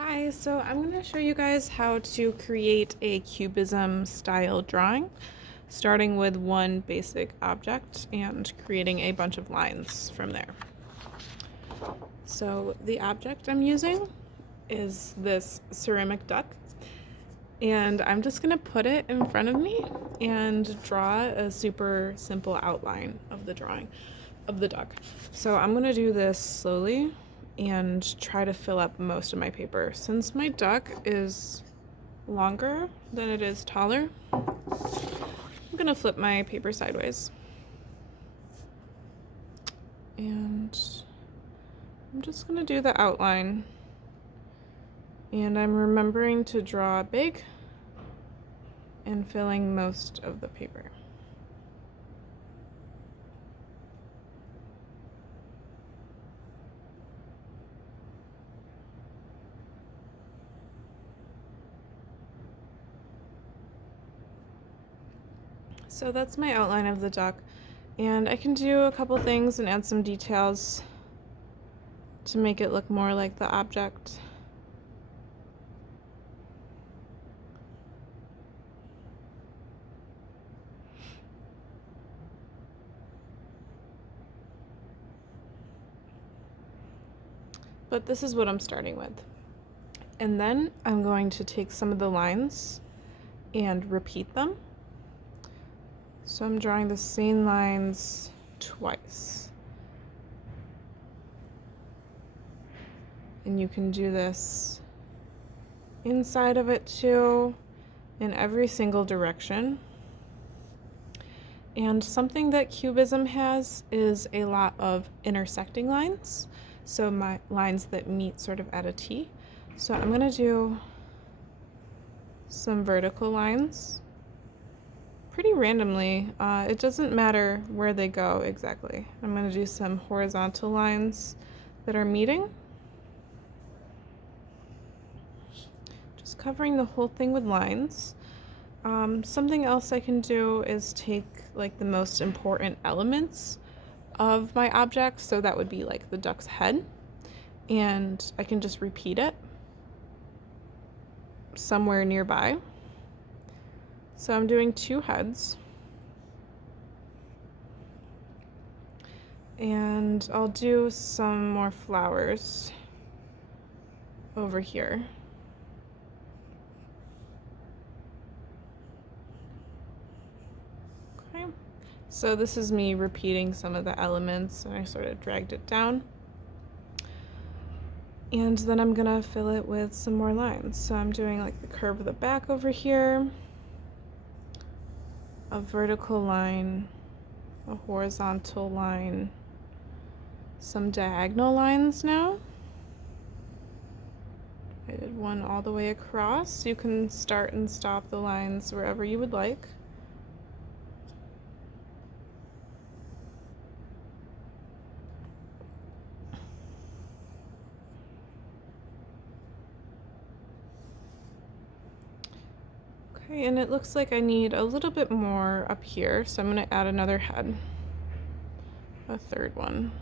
Hi, so I'm going to show you guys how to create a cubism style drawing, starting with one basic object and creating a bunch of lines from there. So the object I'm using is this ceramic duck, and I'm just going to put it in front of me and draw a super simple outline of the drawing of the duck. So I'm going to do this slowly and try to fill up most of my paper. Since my duck is longer than it is taller, I'm gonna flip my paper sideways. And I'm just gonna do the outline. And I'm remembering to draw big and filling most of the paper. So that's my outline of the duck, and I can do a couple things and add some details to make it look more like the object. But this is what I'm starting with. And then I'm going to take some of the lines and repeat them. So I'm drawing the same lines twice. And you can do this inside of it too, in every single direction. And something that Cubism has is a lot of intersecting lines. So my lines that meet sort of at a T. So I'm gonna do some vertical lines pretty randomly. It doesn't matter where they go exactly. I'm going to do some horizontal lines that are meeting. Just covering the whole thing with lines. Something else I can do is take like the most important elements of my object. So that would be like the duck's head. And I can just repeat it somewhere nearby. So I'm doing two heads, and I'll do some more flowers over here. Okay, so this is me repeating some of the elements, and I sort of dragged it down. And then I'm gonna fill it with some more lines. So I'm doing like the curve of the back over here, a vertical line, a horizontal line, some diagonal lines now. I did one all the way across. You can start and stop the lines wherever you would like. Okay, and it looks like I need a little bit more up here, so I'm going to add another head, a third one.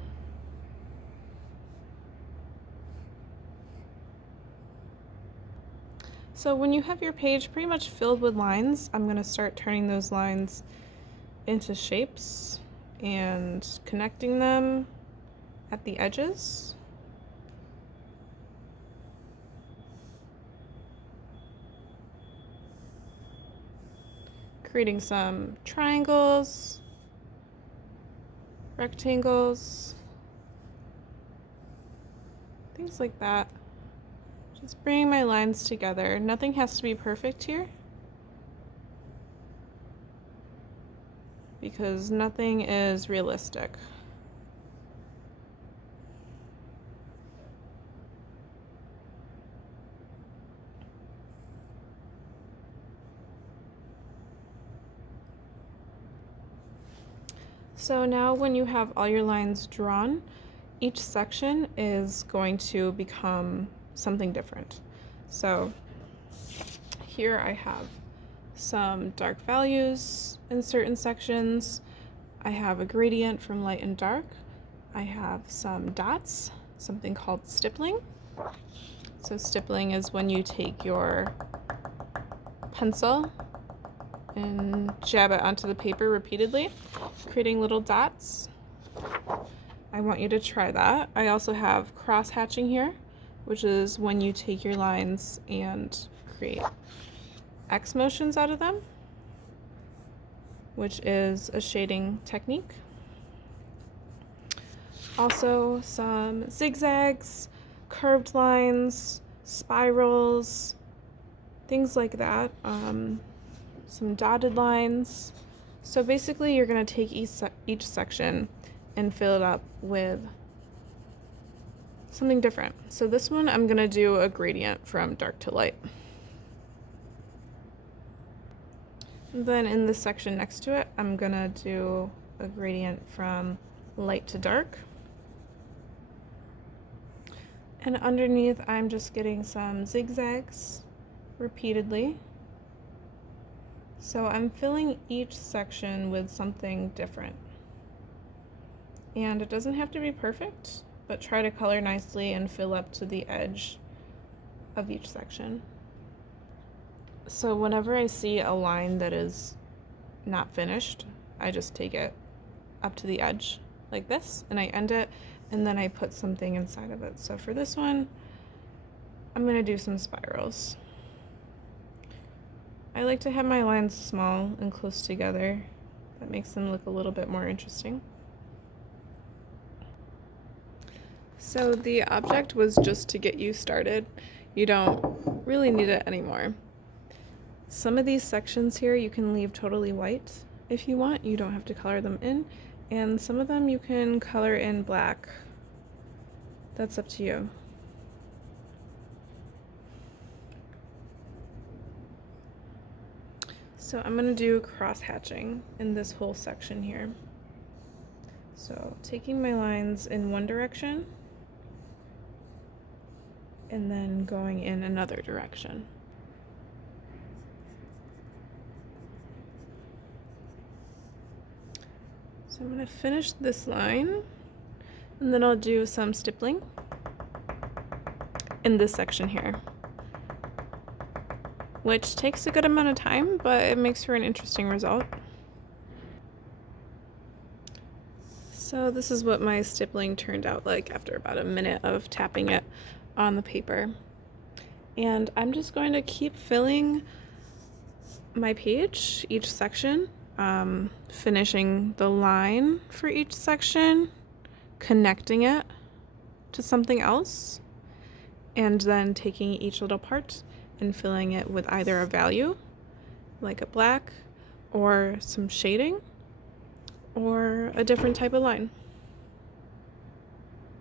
So when you have your page pretty much filled with lines, I'm going to start turning those lines into shapes and connecting them at the edges. Creating some triangles, rectangles, things like that. Just bringing my lines together. Nothing has to be perfect here, because nothing is realistic. So now when you have all your lines drawn, each section is going to become something different. So here I have some dark values in certain sections. I have a gradient from light and dark. I have some dots, something called stippling. So stippling is when you take your pencil and jab it onto the paper repeatedly, creating little dots. I want you to try that. I also have cross hatching here, which is when you take your lines and create X motions out of them, which is a shading technique. Also some zigzags, curved lines, spirals, things like that. Some dotted lines. So basically you're going to take each section and fill it up with something different. So this one I'm going to do a gradient from dark to light. And then in this section next to it, I'm going to do a gradient from light to dark. And underneath, I'm just getting some zigzags repeatedly. So I'm filling each section with something different. And it doesn't have to be perfect, but try to color nicely and fill up to the edge of each section. So whenever I see a line that is not finished, I just take it up to the edge like this, and I end it, and then I put something inside of it. So for this one, I'm going to do some spirals. I like to have my lines small and close together. That makes them look a little bit more interesting. So the object was just to get you started. You don't really need it anymore. Some of these sections here you can leave totally white if you want. You don't have to color them in. And some of them you can color in black. That's up to you. So I'm going to do cross hatching in this whole section here. So taking my lines in one direction and then going in another direction. So I'm going to finish this line, and then I'll do some stippling in this section here, which takes a good amount of time, but it makes for an interesting result. So this is what my stippling turned out like after about a minute of tapping it on the paper. And I'm just going to keep filling my page, each section, finishing the line for each section, connecting it to something else, and then taking each little part and filling it with either a value, like a black, or some shading, or a different type of line.